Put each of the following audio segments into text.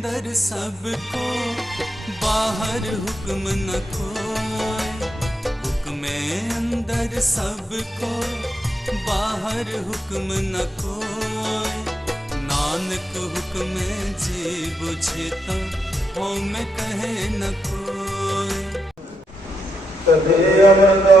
अंदर सबको बाहर हुक्म न खोए। हुक्म अंदर सबको बाहर हुक्म न खोए। नानक हुक्म जी बुझे हो मैं कहे न कोई तबे अमदा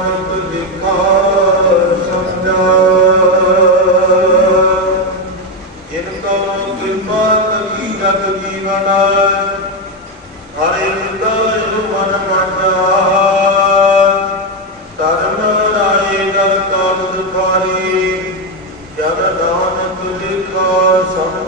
ਸਰਦਾਨਕ ਲਿਖਾ ਸਭ